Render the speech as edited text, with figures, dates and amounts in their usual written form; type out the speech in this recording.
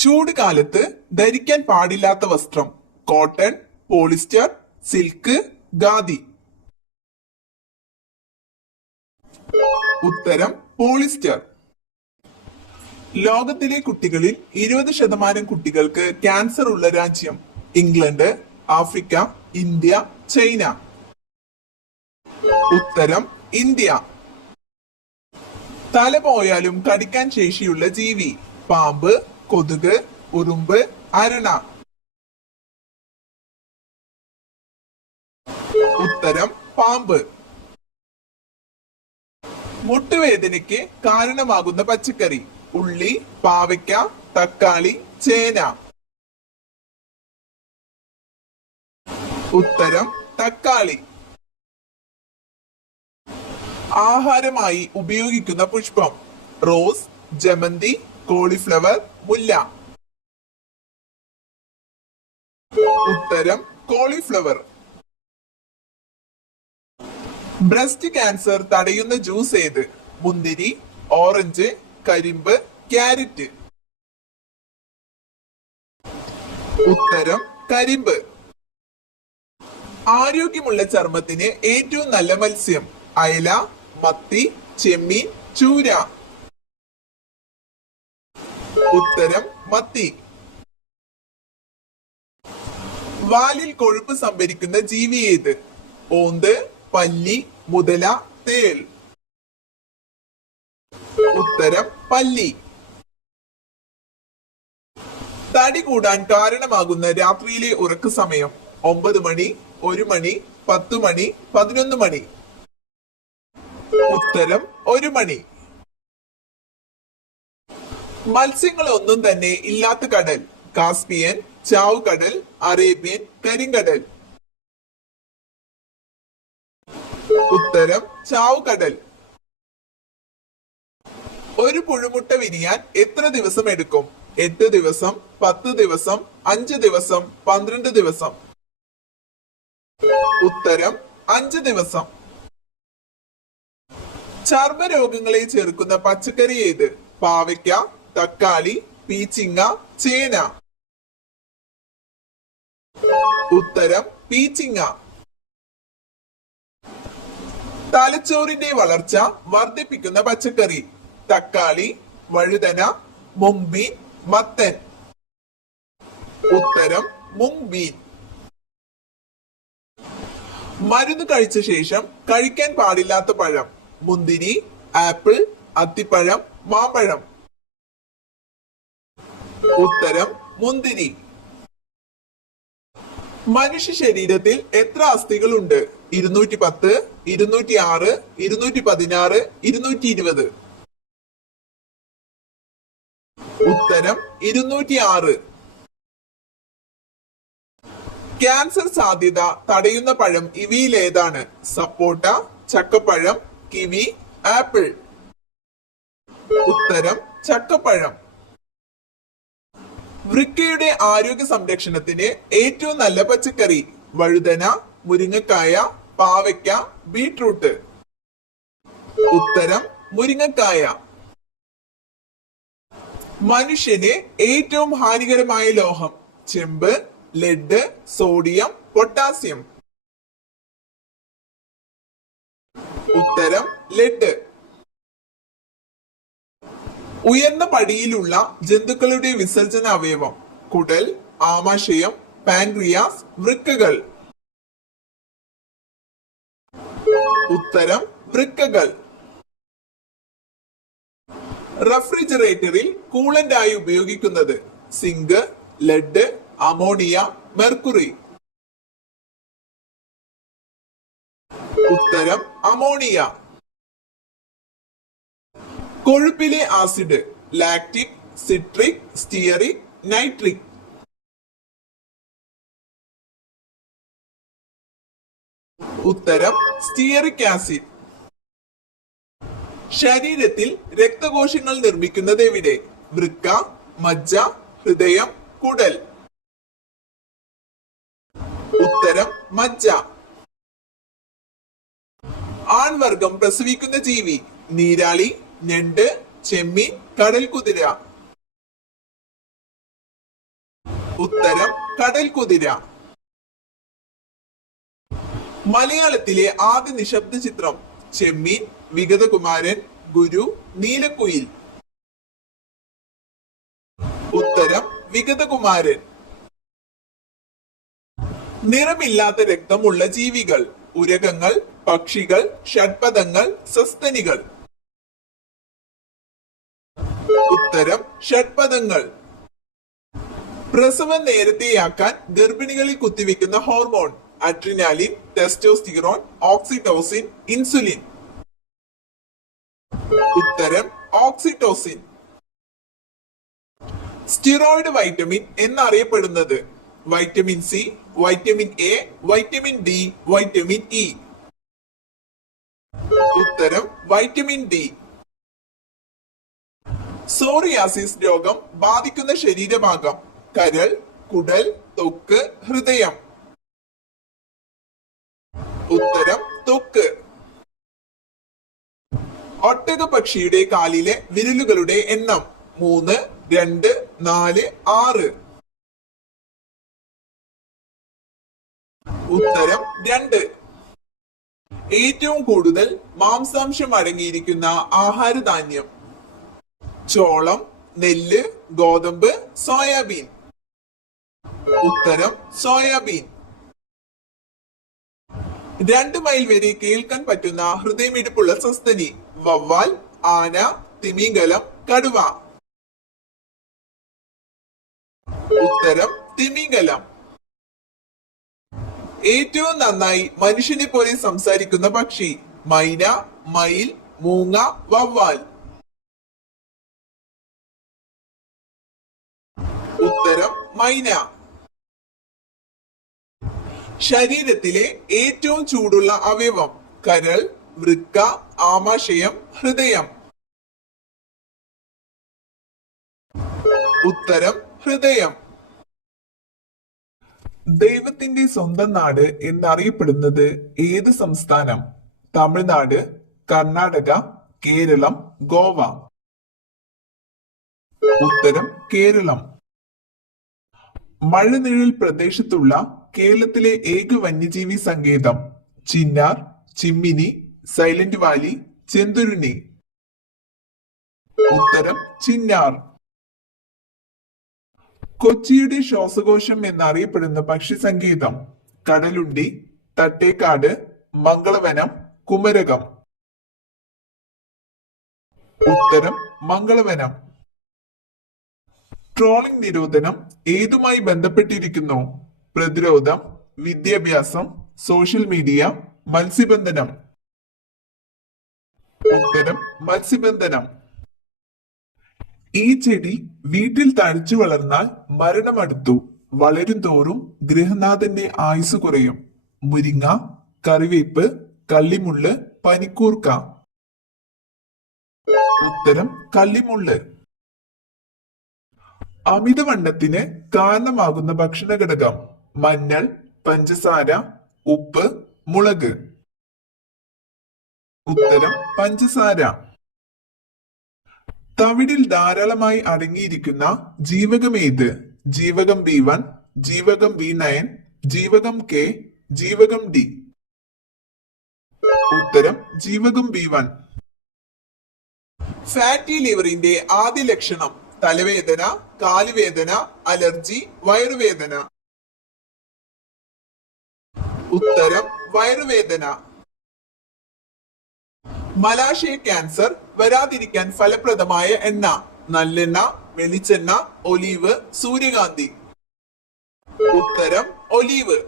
ചൂട് കാലത്ത് ധരിക്കാൻ പാടില്ലാത്ത വസ്ത്രം കോട്ടൺ, പോളിസ്റ്റർ, സിൽക്ക്, ഖാദി. ഉത്തരം പോളിസ്റ്റർ. ലോകത്തിലെ കുട്ടികളിൽ 20% കുട്ടികൾക്ക് ക്യാൻസർ ഉള്ള രാജ്യം ഇംഗ്ലണ്ട്, ആഫ്രിക്ക, ഇന്ത്യ, ചൈന. ഉത്തരം ഇന്ത്യ. തല പോയാലും കടിക്കാൻ ശേഷിയുള്ള ജീവി പാമ്പ്, കൊതുക്, ഉറുമ്പ്, അരണ. ഉത്തരം പാമ്പ്. മുട്ടുവേദനയ്ക്ക് കാരണമാകുന്ന പച്ചക്കറി ഉള്ളി, പാവയ്ക്ക, തക്കാളി, ചേന. ഉത്തരം തക്കാളി. ആഹാരമായി ഉപയോഗിക്കുന്ന പുഷ്പം റോസ്, ജമന്തി, കോളിഫ്ലവർ, മുല്ല. ഉത്തരം കോളിഫ്ലവർ. ബ്രസ്റ്റ് ക്യാൻസർ തടയുന്ന ജ്യൂസ് ഏത്? മുന്തിരി, ഓറഞ്ച്, കരിമ്പ്, ക്യാരറ്റ്. ഉത്തരം കരിമ്പ്. ആരോഗ്യമുള്ള ചർമ്മത്തിന് ഏറ്റവും നല്ല മത്സ്യം അയല, മത്തി, ചെമ്മീൻ, ചൂര. ഉത്തരം മത്തി. വാലിൽ കൊഴുപ്പ് സംഭരിക്കുന്ന ജീവി ഏത്? ഓന്ത്, പല്ലി, മുതല, തേൾ. ഉത്തരം പല്ലി. തടി കൂടാൻ കാരണമാകുന്ന രാത്രിയിലെ ഉറക്ക സമയം 9 മണി, 1 മണി, 10 മണി, 11 മണി. ഉത്തരം 1 മണി. മത്സ്യങ്ങളൊന്നും തന്നെ ഇല്ലാത്ത കടൽ കാസ്പിയൻ, ചാവുകടൽ, അറേബ്യൻ, കരിങ്കടൽ. ഉത്തരം ചാവുകടൽ. ഒരു പുഴുമുട്ട വിരിയാൻ എത്ര ദിവസം എടുക്കും? 8 ദിവസം, 10 ദിവസം, 5 ദിവസം, 12 ദിവസം. ഉത്തരം 5 ദിവസം. ചർമ്മരോഗങ്ങളെ ചെറുക്കുന്ന പച്ചക്കറി ഏത്? പാവയ്ക്ക, തക്കാളി, പീച്ചിങ്ങ, ചേന. ഉത്തരം പീച്ചിങ്ങ. തലച്ചോറിന്റെ വളർച്ച വർദ്ധിപ്പിക്കുന്ന പച്ചക്കറി തക്കാളി, വഴുതന, മുംബീൻ, മത്തൻ. ഉത്തരം മുംബീൻ. മരുന്ന് കഴിച്ച ശേഷം കഴിക്കാൻ പാടില്ലാത്ത പഴം മുന്തിരി, ആപ്പിൾ, അത്തിപ്പഴം, മാമ്പഴം. ഉത്തരം മുന്തിരി. മനുഷ്യ ശരീരത്തിൽ എത്ര അസ്ഥികളുണ്ട്? 210, 206, 216, 220. ഉത്തരം 206. ക്യാൻസർ സാധ്യത തടയുന്ന പഴം ഇവയിൽ ഏതാണ്? സപ്പോട്ട, ചക്കപ്പഴം, കിവി, ആപ്പിൾ. ഉത്തരം ചക്കപ്പഴം. വൃക്കയുടെ ആരോഗ്യ സംരക്ഷണത്തിന് ഏറ്റവും നല്ല പച്ചക്കറി വഴുതന, മുരിങ്ങക്കായ, പാവയ്ക്ക, ബീട്രൂട്ട്. ഉത്തരം മുരിങ്ങക്കായ. മനുഷ്യന് ഏറ്റവും ഹാനികരമായ ലോഹം ചെമ്പ്, ലെഡ്, സോഡിയം, പൊട്ടാസ്യം. ഉത്തരം ലെഡ്. ഉയർന്ന പടിയിലുള്ള ജന്തുക്കളുടെ വിസർജന അവയവം കുടൽ, ആമാശയം, പാൻക്രിയാസ്, വൃക്കകൾ. ഉത്തരം വൃക്കകൾ. റെഫ്രിജറേറ്ററിൽ കൂളന്റ് ആയി ഉപയോഗിക്കുന്നത് സിങ്ക്, ലെഡ്, അമോണിയ, മെർക്കുറി. ഉത്തരം അമോണിയ. കൊഴുപ്പിലെ acid lactic, citric, stearic, nitric. ഉത്തരം സ്റ്റിയറിക് ആസിഡ്. ശരീരത്തിൽ രക്തകോശങ്ങൾ നിർമ്മിക്കുന്നത് എവിടെ? വൃക്ക, മജ്ജ, ഹൃദയം, കുടൽ. ഉത്തരം മജ്ജ. ആൺവർഗം പ്രസവിക്കുന്ന ജീവി നീരാളി, ഞണ്ട്, ചെമ്മീൻ, കടൽ കുതിര. ഉത്തരം കടൽ കുതിര. മലയാളത്തിലെ ആദ്യ നിശബ്ദ ചിത്രം ചെമ്മീൻ, വിഗതകുമാരൻ, ഗുരു, നീലക്കുയിൽ. ഉത്തരം വിഗതകുമാരൻ. നിറമില്ലാത്ത രക്തമുള്ള ജീവികൾ ഉരകങ്ങൾ, പക്ഷികൾ, ഷഡ്പദങ്ങൾ, സസ്തനികൾ. ഉത്തരം ഷഡ്പദങ്ങൾ. പ്രസവം നേരത്തെയാക്കാൻ ഗർഭിണികളിൽ കുത്തിവെക്കുന്ന hormone adrenaline, testosterone, oxytocin, insulin. ഉത്തരം ഓക്സിറ്റോസിൻ. സ്റ്റിറോയിഡ് വൈറ്റമിൻ എന്നറിയപ്പെടുന്നത് vitamin C, vitamin A, vitamin D, vitamin E. ഉത്തരം വൈറ്റമിൻ ഡി. സോറിയാസിസ് രോഗം ബാധിക്കുന്ന ശരീരഭാഗം കരൾ, കുടൽ, ത്വക്ക്, ഹൃദയം. ഉത്തരം ത്വക്ക്. ഒട്ടകപക്ഷിയുടെ കാലിലെ വിരലുകളുടെ എണ്ണം 3, 2, 4, 6. ഉത്തരം 2. ഏറ്റവും കൂടുതൽ മാംസാംശം അടങ്ങിയിരിക്കുന്ന ആഹാരധാന്യം ചോളം, നെല്ല്, ഗോതമ്പ്, സോയാബീൻ. ഉത്തരം സോയാബീൻ. 2 മൈൽ വരെ കേൾക്കാൻ പറ്റുന്ന ഹൃദയമിടിപ്പുള്ള സസ്തനി വവ്വാൽ, ആന, തിമിംഗലം, കടുവ. ഉത്തരം തിമിംഗലം. ഏറ്റവും നന്നായി മനുഷ്യനെ പോലെ സംസാരിക്കുന്ന പക്ഷി മൈന, മയിൽ, മൂങ്ങ, വവ്വാൽ. ഉത്തരം മൈന. ശരീരത്തിലെ ഏറ്റവും ചൂടുള്ള അവയവം കരൾ, വൃക്ക, ആമാശയം, ഹൃദയം. ഉത്തരം ഹൃദയം. ദൈവത്തിന്റെ സ്വന്തം നാട് എന്നറിയപ്പെടുന്നത് ഏത് സംസ്ഥാനം? തമിഴ്നാട്, കർണാടക, കേരളം, ഗോവ. ഉത്തരം കേരളം. മഴനിഴൽ പ്രദേശത്തുള്ള കേരളത്തിലെ ഏക വന്യജീവി സങ്കേതം ചിന്നാർ, ചിമ്മിനി, സൈലന്റ് വാലി, ചെന്തുരുണി. ഉത്തരം ചിന്നാർ. കൊച്ചിയുടെ ശ്വാസകോശം എന്നറിയപ്പെടുന്ന പക്ഷി സങ്കേതം കടലുണ്ടി, തട്ടേക്കാട്, മംഗളവനം, കുമരകം. ഉത്തരം മംഗളവനം. ട്രോളിംഗ് നിരോധനം ഏതുമായി ബന്ധപ്പെട്ടിരിക്കുന്നു? പ്രതിരോധം, വിദ്യാഭ്യാസം, സോഷ്യൽ മീഡിയ, മത്സ്യബന്ധനം. ഉത്തരം മത്സ്യബന്ധനം. ഈ ചെടി വീട്ടിൽ തഴച്ചു വളർന്നാൽ മരണമടുത്തു. വളരും തോറും ഗൃഹനാഥന്റെ ആയുസ് കുറയും. മുരിങ്ങ, കറിവേപ്പ്, കള്ളിമുള്ള്, പനിക്കൂർക്ക. ഉത്തരം കള്ളിമുള്ള്. അമിതവണ്ണത്തിന് കാരണമാകുന്ന ഭക്ഷണ ഘടകം മഞ്ഞൾ, പഞ്ചസാര, ഉപ്പ്, മുളക്. ഉത്തരം പഞ്ചസാര. തവിടിൽ ധാരാളമായി അടങ്ങിയിരിക്കുന്ന ജീവകം ഏത്? ജീവകം B1, ജീവകം B9, ജീവകം K, ജീവകം D. ഉത്തരം ജീവകം B1. ഫാറ്റി ലിവറിന്റെ ആദ്യ ലക്ഷണം തലവേദന, കാലുവേദന, അലർജി, വയറുവേദന. ഉത്തരം വയറുവേദന. മലാശയ ക്യാൻസർ വരാതിരിക്കാൻ ഫലപ്രദമായ എണ്ണ നല്ലെണ്ണ, വെളിച്ചെണ്ണ, ഒലീവ്, സൂര്യകാന്തി. ഉത്തരം ഒലീവ്.